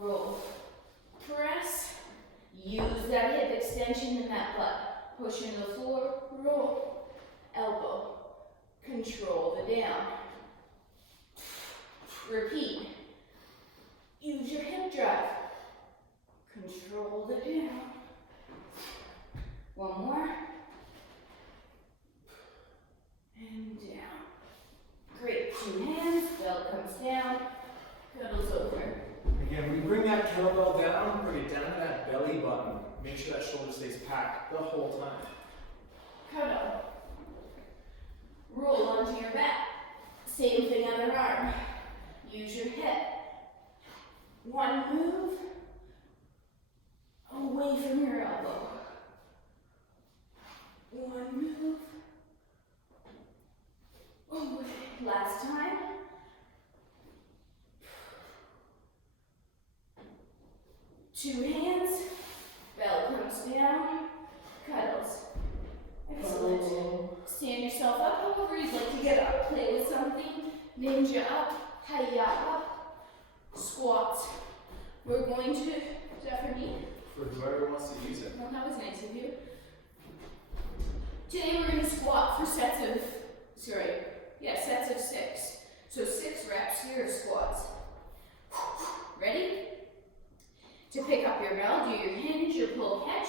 roll, press, use that hip extension in that butt, push into the floor, roll, elbow, control the down, repeat, use your hip drive, control the down, one more, and down, great, 2 hands, belt comes down, cuddles over. Again, when you bring that kettlebell down, bring it down to that belly button. Make sure that shoulder stays packed the whole time. Cuddle. Roll onto your back. Same thing, other arm. Use your hip. One move away from your elbow. One move away. Last time. Two hands, bell comes down, cuddles. Excellent. Stand yourself up however you'd like to get up. Play with something. Ninja up, hiya up, squats. We're going to, is that for me? For whoever wants to use it. Well, that was nice of you. Today we're going to squat for sets of 6. So 6 reps here of squats. Ready? To pick up your bell, do your hinge, your pull catch.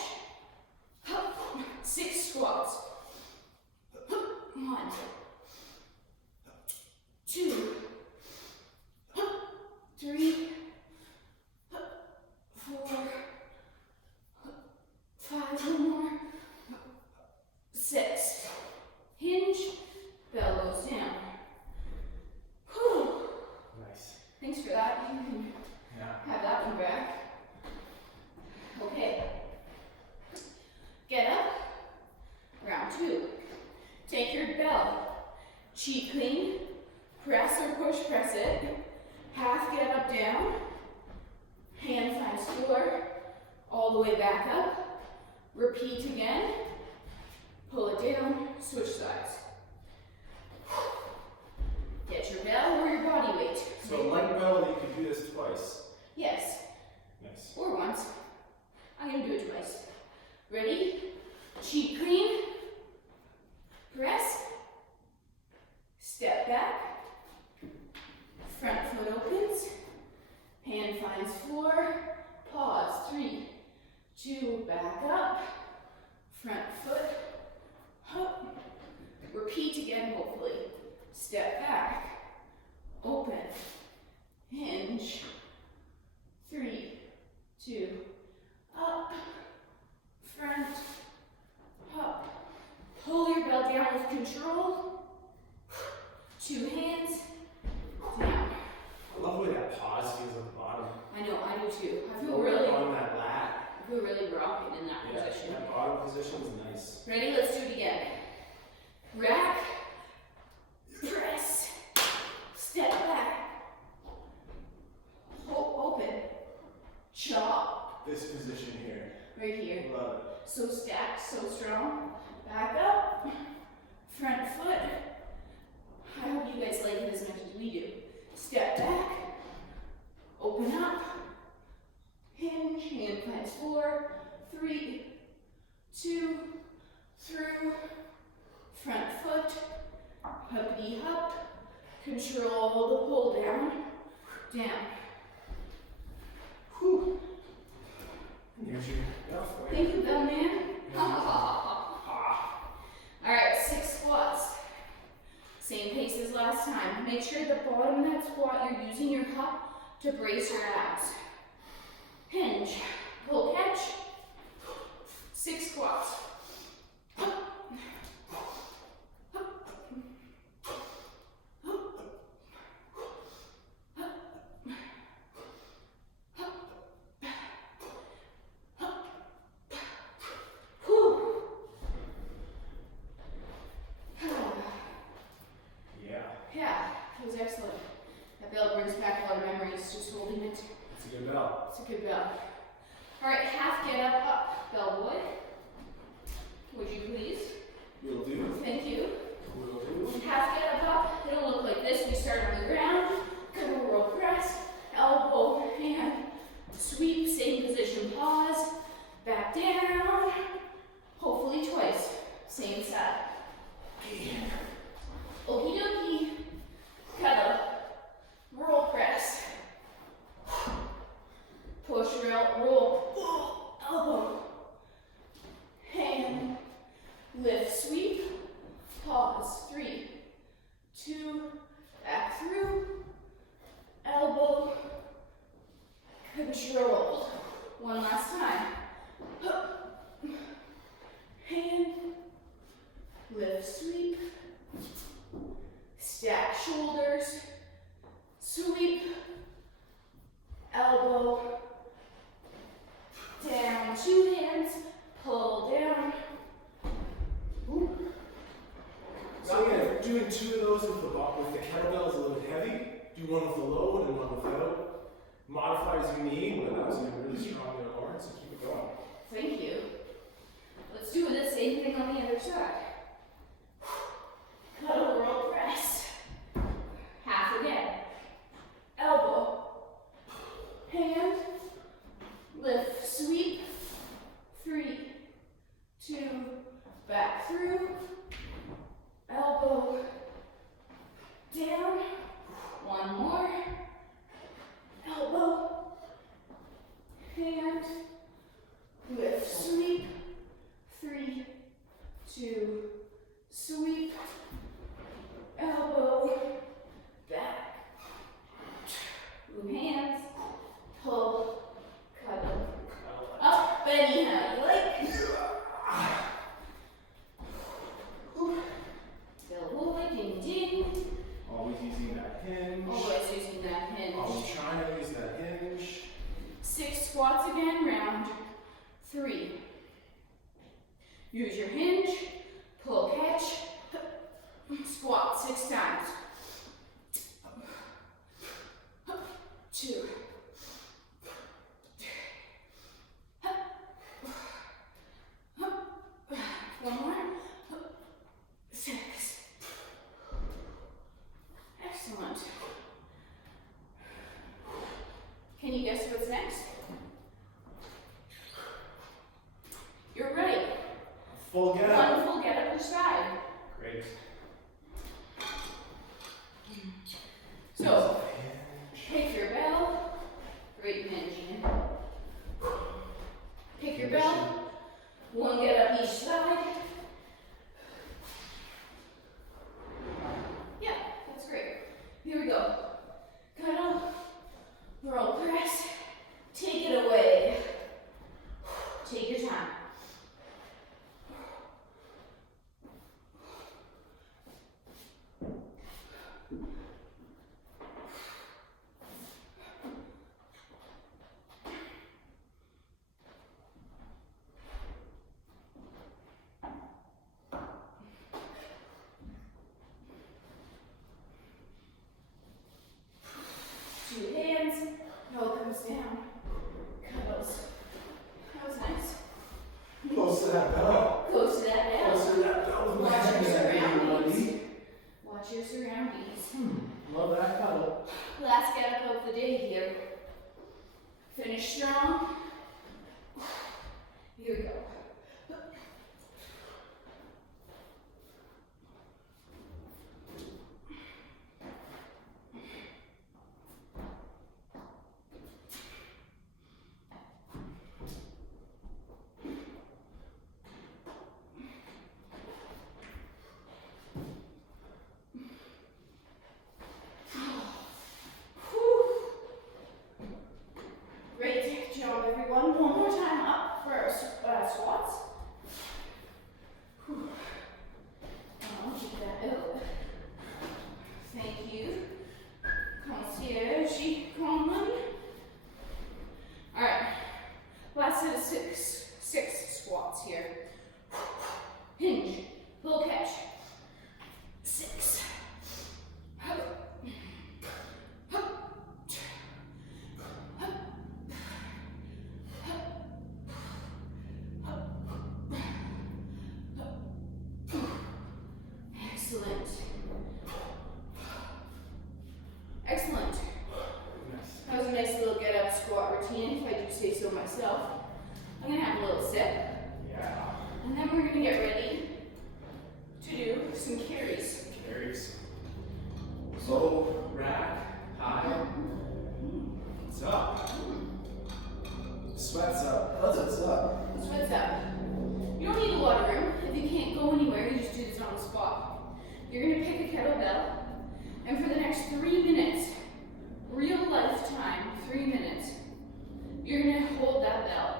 6 squats. 1, 2, 3, 4, 5, one more. 6. Hinge, bell goes down. Whew. Nice. Thanks for that. You can have that one back. Okay. Get up. Round 2. Take your bell. Cheek clean. Press or push press it. Half get up, down. Hand finds floor. All the way back up. Repeat again. Pull it down. Switch sides. Get your bell or your body weight. So like bell, you can do this twice. Yes. Nice. Or once. I'm going to do it twice. Ready? Cheek clean. Press. Step back. Front foot opens. Hand finds floor. Pause. 3, 2, back up. Front foot. Up. Repeat again, hopefully. Step back. Open. Hinge. 3, 2, up, front, up. Pull your belt down with control. 2 hands, down. I love the way that pause feels at the bottom. I know, I do too. I feel Lower really, on that lat. I feel really rocking in that position. That bottom position is nice. Ready? Let's do it again. Rack, press, step back, open, chop. This position here. Right here. Love it. So stacked, so strong. Back up, front foot. I hope you guys like it as much as we do. Step back, open up, hinge, hand finds floor. 3, 2, through, front foot, huppity hop, control the pull down, down. Whew. Here's your bell for you. Thank you, bell man. All right, 6 squats. Same pace as last time. Make sure at the bottom of that squat you're using your hop to brace your abs. Hinge, pull catch, 6 squats. Excellent. That bell brings back a lot of memories, just holding it. It's a good bell. It's a good bell. All right, half get up, bell boy. Would you please? Will do. Thank you. Will do. Half get up, it'll look like this. We start on the ground, go roll press, elbow, hand, stack shoulders, sweep, elbow, down, 2 hands, pull down. Ooh. So again, doing 2 of those with the kettlebell is a little heavy. Do one with the load and one without. Modify as you need, but that was really strong there, Lauryn, so keep it going. Thank you. Let's do the same thing on the other side. Cuddle roll press. Half again. Elbow. Hand. Lift. Sweep. 3, 2. Back through. Elbow. Down. 1 more. Elbow. Hand. Lift. Sweep. 3, 2, sweep, elbow, back, move hands, pull, cuddle, up, anyhow you like. Elbow, ding, ding. Always using that hinge. Always using that hinge. Always trying to use that hinge. 6 squats again, round 3. Use your hinge, pull, catch, squat 6 times. 2. 1 more. 6. Excellent. Can you guess what's next? You're ready. Full get up. 1 full get up each side. Great. So, pick your bell. Great hinge in. Pick your bell. 1 get up each side. Yeah, that's great. Here we go. Cuddle. Roll press. Take it away. Take your time. Down, cuddles. That was nice. Close to that bell. Close to that bell. Close to that bell. Watch your surroundings. Watch your surroundings. Love that cuddle. Last get up of the day here. Finish strong. Here we go. Great job, everyone. One more time up for our squats. Whew. I'll keep that out. Thank you. Concierge, Conlon. All right. Last set of six squats here. Hinge, pull, catch. 6. Excellent. Excellent. That was a nice little get up squat routine, if I do say so myself. I'm gonna have a little sip. Yeah. And then we're gonna get ready to do some carries. Carries. Low, rack, high. What's up? Sweats up. That's what's up. Sweats up. You don't need a lot of room. If you can't go anywhere, you just do this on the spot. You're gonna pick a kettlebell, and for the next 3 minutes, real life time, 3 minutes, you're gonna hold that bell.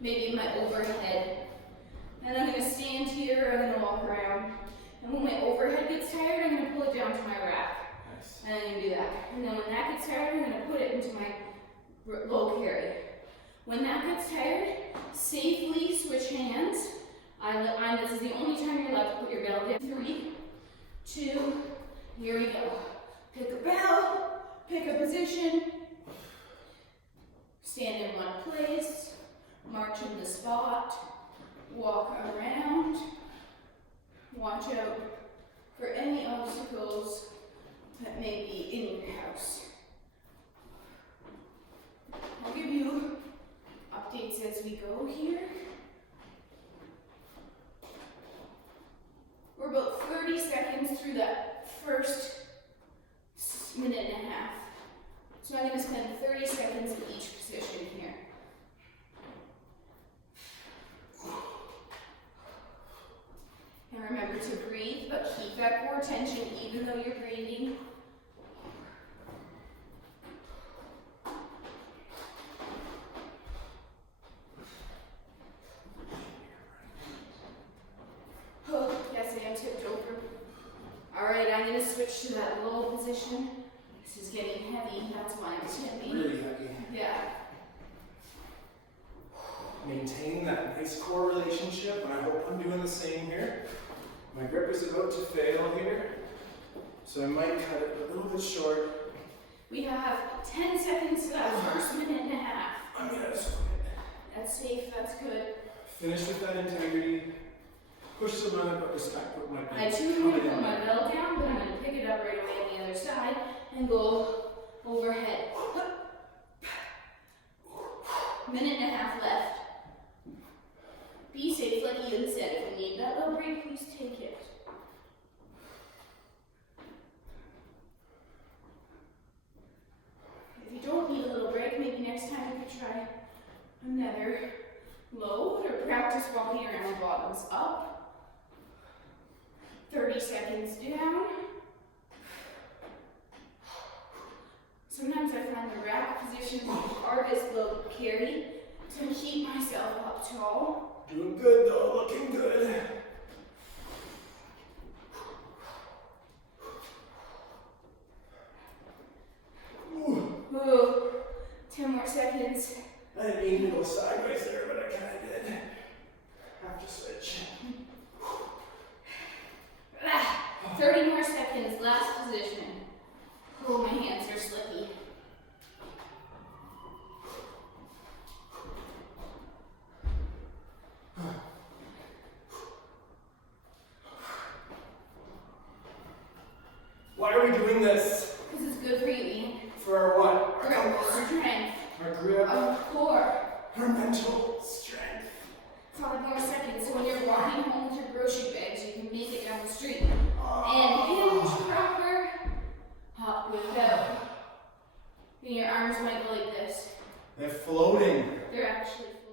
maybe my overhead. And I'm gonna stand here, or I'm gonna walk around. And when my overhead gets tired, I'm gonna pull it down to my rack. Nice. And I'm gonna do that. And then when that gets tired, I'm gonna put it into my low carry. When that gets tired, safely switch hands. This is the only time you're allowed to put your bell down. 3, 2, here we go. Pick a bell, pick a position, stand in one place, march in the spot, walk around, watch out for any obstacles that may be in your house. I'll give you updates as we go here. We're about 30 seconds through that first minute and a half. So I'm going to spend 30 seconds in each position here. And remember to breathe, but keep that core tension even though you're breathing. Oh, yes, I am tipped over. All right, I'm going to switch to that low position. This is getting heavy, that's why I'm tipping. Really heavy. Yeah. Maintain that nice core relationship, and I hope I'm doing the same here. My grip is about to fail here, so I might cut it a little bit short. We have 10 seconds to that first minute and a half. I'm gonna swing it. That's safe, that's good. Finish with that integrity. Push the limit, but respect what might be. I too am going to put my bell down, but I'm going to pick it up right away on the other side and go overhead. Minute and a half left. Be safe, like Ian said. If you need that little break, please take it. If you don't need a little break, maybe next time you could try another load or practice walking around bottoms up. 30 seconds down. Sometimes I find the rack position the hardest load carry to keep myself up tall. Doing good though, looking good. Ooh, 10 more seconds. I didn't mean to go sideways there, but I kind of did. Have to switch. 30 more seconds, last position. Oh, my hands are slippy. Why are we doing this? This is good for you, Ian. For our what? Our Grip, comfort, strength, our grip, our core. our mental strength. 5 more seconds. So when you're walking home with your grocery bags, you can make it down the street. And hinge proper. Hop without. And your arms might go like this. They're floating. They're actually floating.